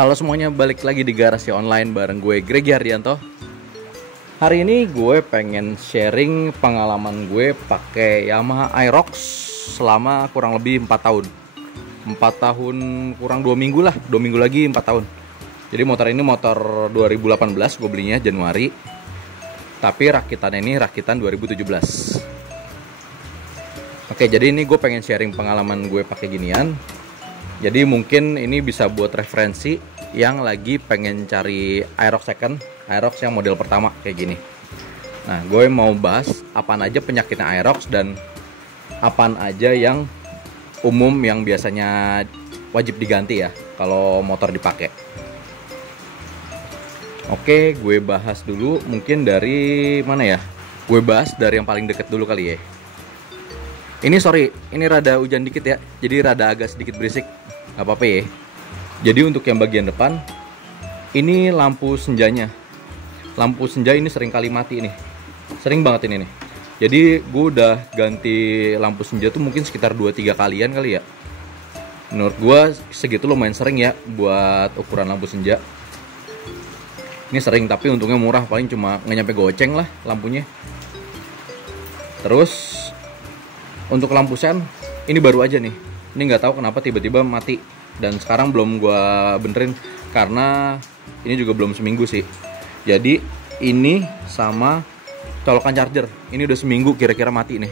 Halo semuanya, balik lagi di Garasi Online bareng gue Gregi Hardianto. Hari ini gue pengen sharing pengalaman gue pakai Yamaha Aerox selama kurang lebih 4 tahun. 4 tahun kurang 2 minggu lah, 2 minggu lagi 4 tahun. Jadi motor ini motor 2018, gue belinya Januari. Tapi rakitan ini rakitan 2017. Oke, jadi ini gue pengen sharing pengalaman gue pakai ginian. Jadi mungkin ini bisa buat referensi yang lagi pengen cari Aerox second, Aerox yang model pertama kayak gini. Nah, gue mau bahas apaan aja penyakitnya Aerox dan apaan aja yang umum yang biasanya wajib diganti ya kalau motor dipakai. Oke, gue bahas dulu mungkin dari mana ya? Gue bahas dari yang paling deket dulu kali ya. Ini rada hujan dikit ya, jadi rada agak sedikit berisik. Gak apa-apa ya. Jadi untuk yang bagian depan, ini lampu senjanya. Lampu senja ini sering kali mati nih. Sering banget ini nih. Jadi gue udah ganti lampu senja tuh mungkin sekitar 2-3 kalian kali ya. Menurut gue segitu lumayan sering ya buat ukuran lampu senja. Ini sering, tapi untungnya murah, paling cuma nggak nyampe goceng lah lampunya. Terus untuk lampu sen, ini baru aja nih. Ini nggak tahu kenapa tiba-tiba mati. Dan sekarang belum gue benerin karena ini juga belum seminggu sih. Jadi ini sama colokan charger, ini udah seminggu kira-kira mati nih.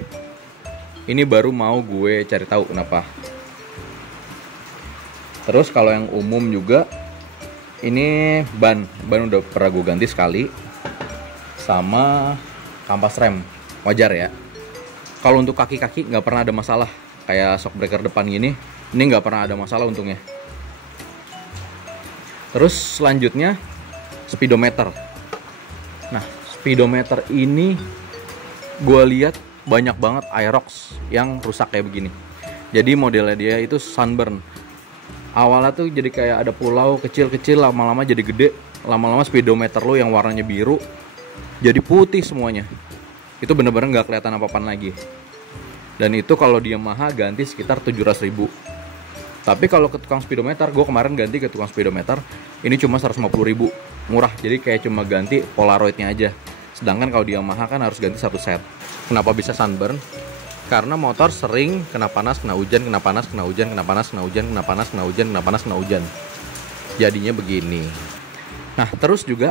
Ini baru mau gue cari tahu kenapa. Terus kalau yang umum juga, ini ban udah pernah gue ganti sekali. Sama kampas rem, wajar ya. Kalau untuk kaki-kaki nggak pernah ada masalah. Kayak shock breaker depan gini, ini nggak pernah ada masalah untungnya. Terus selanjutnya speedometer. Nah, speedometer ini gue lihat banyak banget Aerox yang rusak kayak begini. Jadi modelnya dia itu sunburn. Awalnya tuh jadi kayak ada pulau kecil-kecil, lama-lama jadi gede. Lama-lama speedometer lo yang warnanya biru jadi putih semuanya. Itu bener-bener nggak kelihatan apa-apaan lagi. Dan itu kalau di Yamaha ganti sekitar 700.000. Tapi kalau ke tukang speedometer, gue kemarin ganti ke tukang speedometer, ini cuma 150.000. Murah, jadi kayak cuma ganti polaroidnya aja. Sedangkan kalau di Yamaha kan harus ganti satu set. Kenapa bisa sunburn? Karena motor sering kena panas, kena hujan, kena panas, kena hujan, kena panas, kena hujan, kena panas, kena hujan, kena panas, kena hujan. Jadinya begini. Nah, terus juga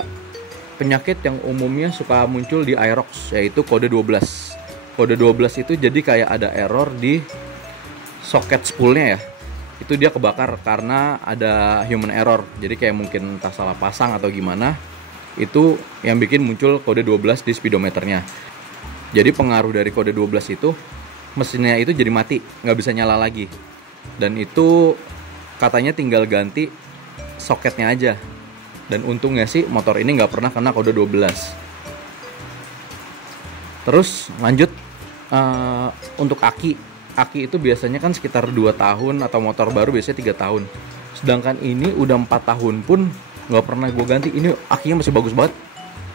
penyakit yang umumnya suka muncul di Aerox, yaitu kode 12. Kode 12 itu jadi kayak ada error di soket spoolnya ya. Itu dia kebakar karena ada human error. Jadi kayak mungkin entah salah pasang atau gimana. Itu yang bikin muncul kode 12 di speedometernya. Jadi pengaruh dari kode 12 itu, mesinnya itu jadi mati, nggak bisa nyala lagi. Dan itu katanya tinggal ganti soketnya aja. Dan untungnya sih motor ini nggak pernah kena kode 12. Terus lanjut untuk aki itu biasanya kan sekitar 2 tahun, atau motor baru biasanya 3 tahun. Sedangkan ini udah 4 tahun pun nggak pernah gue ganti. Ini akinya masih bagus banget.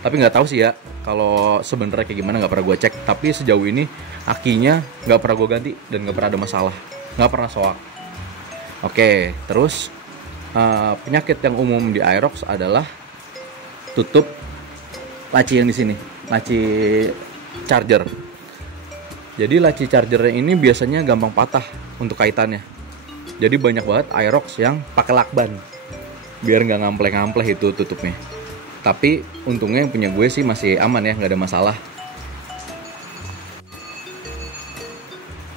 Tapi nggak tahu sih ya kalau sebenarnya kayak gimana, nggak pernah gue cek. Tapi sejauh ini akinya nggak pernah gue ganti dan nggak pernah ada masalah, nggak pernah soak. Oke, terus penyakit yang umum di Aerox adalah tutup laci yang di sini, laci charger. Jadi laci chargernya ini biasanya gampang patah untuk kaitannya. Jadi banyak banget Aerox yang pakai lakban biar nggak ngampleh-ngampleh itu tutupnya. Tapi untungnya yang punya gue sih masih aman ya, nggak ada masalah.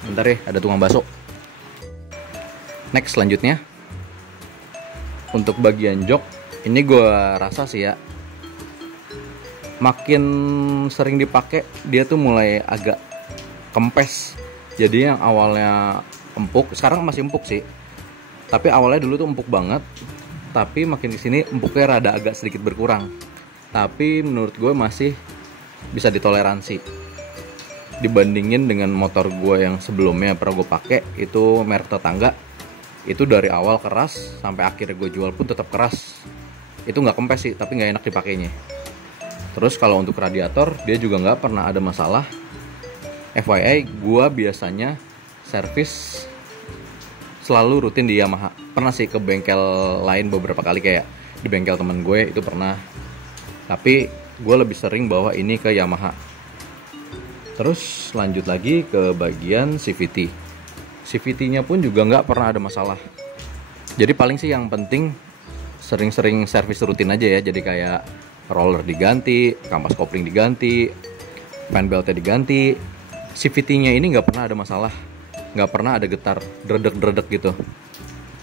Bentar ya, ada tukang bakso. Next, selanjutnya untuk bagian jok, ini gue rasa sih ya, makin sering dipakai dia tuh mulai agak kempes. Jadi yang awalnya empuk, sekarang masih empuk sih. Tapi awalnya dulu tuh empuk banget. Tapi makin kesini empuknya rada agak sedikit berkurang. Tapi menurut gue masih bisa ditoleransi. Dibandingin dengan motor gue yang sebelumnya pernah gue pakai, itu merek tetangga. Itu dari awal keras sampai akhirnya gue jual pun tetap keras. Itu nggak kempes sih, tapi nggak enak dipakainya. Terus kalau untuk radiator, dia juga nggak pernah ada masalah. FYI, gue biasanya servis selalu rutin di Yamaha. Pernah sih ke bengkel lain beberapa kali, kayak di bengkel temen gue itu pernah, tapi gue lebih sering bawa ini ke Yamaha. Terus lanjut lagi ke bagian CVT. CVT-nya pun juga nggak pernah ada masalah. Jadi paling sih yang penting sering-sering servis rutin aja ya. Jadi kayak roller diganti, kampas kopling diganti, fan beltnya diganti. CVT-nya ini nggak pernah ada masalah, nggak pernah ada getar, dredek-dredek gitu.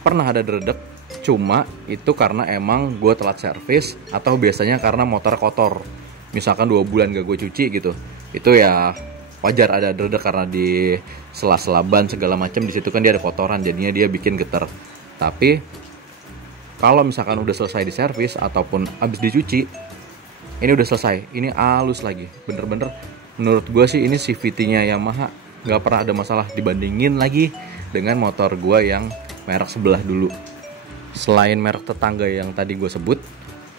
Pernah ada dredek, cuma itu karena emang gue telat servis atau biasanya karena motor kotor. Misalkan 2 bulan gak gue cuci gitu, itu ya wajar ada dredek karena di sela-sela ban segala macam di situ kan dia ada kotoran, jadinya dia bikin getar. Tapi kalau misalkan udah selesai di servis ataupun abis dicuci, ini udah selesai, ini halus lagi, bener-bener menurut gue sih ini CVT-nya Yamaha nggak pernah ada masalah dibandingin lagi dengan motor gue yang merek sebelah dulu. Selain merek tetangga yang tadi gue sebut,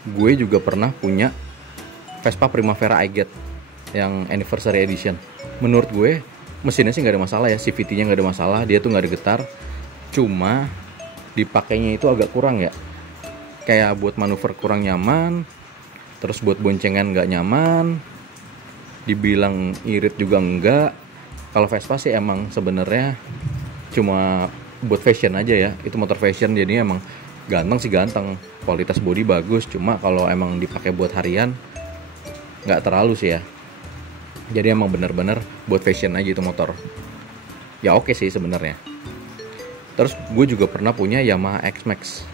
gue juga pernah punya Vespa Primavera I-Get yang Anniversary Edition. Menurut gue mesinnya sih nggak ada masalah ya, CVT-nya nggak ada masalah, dia tuh nggak ada getar. Cuma dipakainya itu agak kurang ya, kayak buat manuver kurang nyaman, terus buat boncengan nggak nyaman, dibilang irit juga enggak. Kalau Vespa sih emang sebenarnya cuma buat fashion aja ya, itu motor fashion, jadi emang ganteng sih ganteng, kualitas bodi bagus, cuma kalau emang dipakai buat harian nggak terlalu sih ya. Jadi emang bener-bener buat fashion aja itu motor. Ya oke sih sebenarnya. Terus gue juga pernah punya Yamaha X-Max.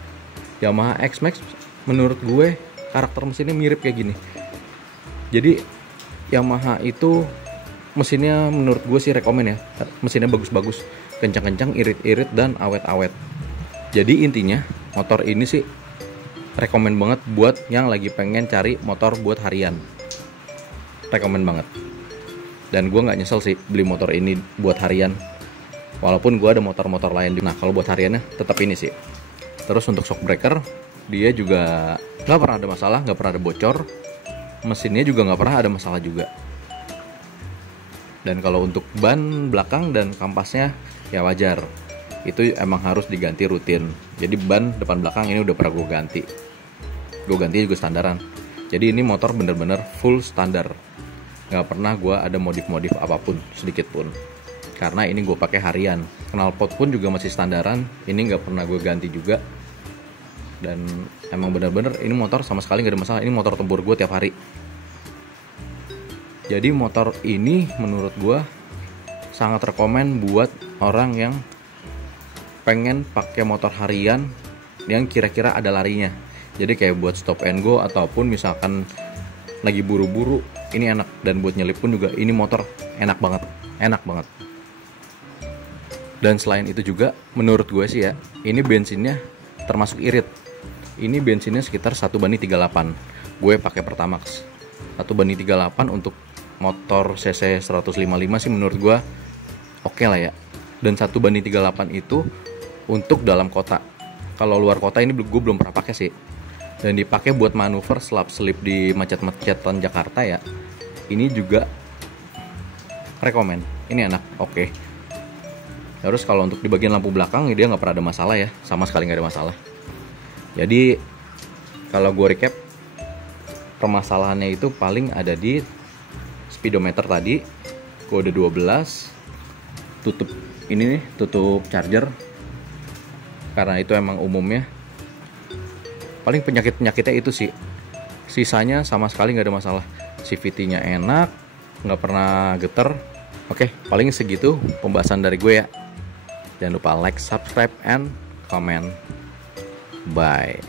Yamaha X-Max menurut gue karakter mesinnya mirip kayak gini. Jadi Yamaha itu mesinnya menurut gue sih rekomen ya. Mesinnya bagus-bagus, kencang-kencang, irit-irit, dan awet-awet. Jadi intinya motor ini sih rekomen banget buat yang lagi pengen cari motor buat harian. Rekomen banget. Dan gue gak nyesel sih beli motor ini buat harian, walaupun gue ada motor-motor lain. Nah kalau buat hariannya tetap ini sih. Terus untuk shock breaker, dia juga gak pernah ada masalah, gak pernah ada bocor. Mesinnya juga gak pernah ada masalah juga. Dan kalau untuk ban belakang dan kampasnya ya wajar, itu emang harus diganti rutin. Jadi ban depan belakang ini udah pernah gue ganti. Gue ganti juga standaran. Jadi ini motor bener-bener full standar, gak pernah gue ada modif-modif apapun sedikit pun, karena ini gue pakai harian. Knalpot pun juga masih standaran, ini gak pernah gue ganti juga. Dan emang bener-bener ini motor sama sekali gak ada masalah. Ini motor tempur gue tiap hari. Jadi motor ini menurut gue sangat rekomen buat orang yang pengen pakai motor harian yang kira-kira ada larinya. Jadi kayak buat stop and go ataupun misalkan lagi buru-buru, ini enak. Dan buat nyelip pun juga ini motor enak banget, enak banget. Dan selain itu juga menurut gue sih ya, ini bensinnya termasuk irit. Ini bensinnya sekitar 1:38. Gue pakai Pertamax 1:38 untuk motor cc 155 sih menurut gue oke lah ya. Dan 1:38 itu untuk dalam kota. Kalau luar kota ini gue belum pernah pakai sih. Dan dipakai buat manuver selap-selip di macet-macetan Jakarta ya, ini juga rekomen. Ini enak, oke. Terus kalau untuk di bagian lampu belakang dia nggak pernah ada masalah ya, sama sekali nggak ada masalah. Jadi kalau gue recap, permasalahannya itu paling ada di speedometer tadi, kode 12, tutup ini nih, tutup charger, karena itu emang umumnya. Paling penyakit-penyakitnya itu sih, sisanya sama sekali nggak ada masalah. CVT-nya enak, nggak pernah getar. Oke, paling segitu pembahasan dari gue ya. Jangan lupa like, subscribe, and comment. Bye.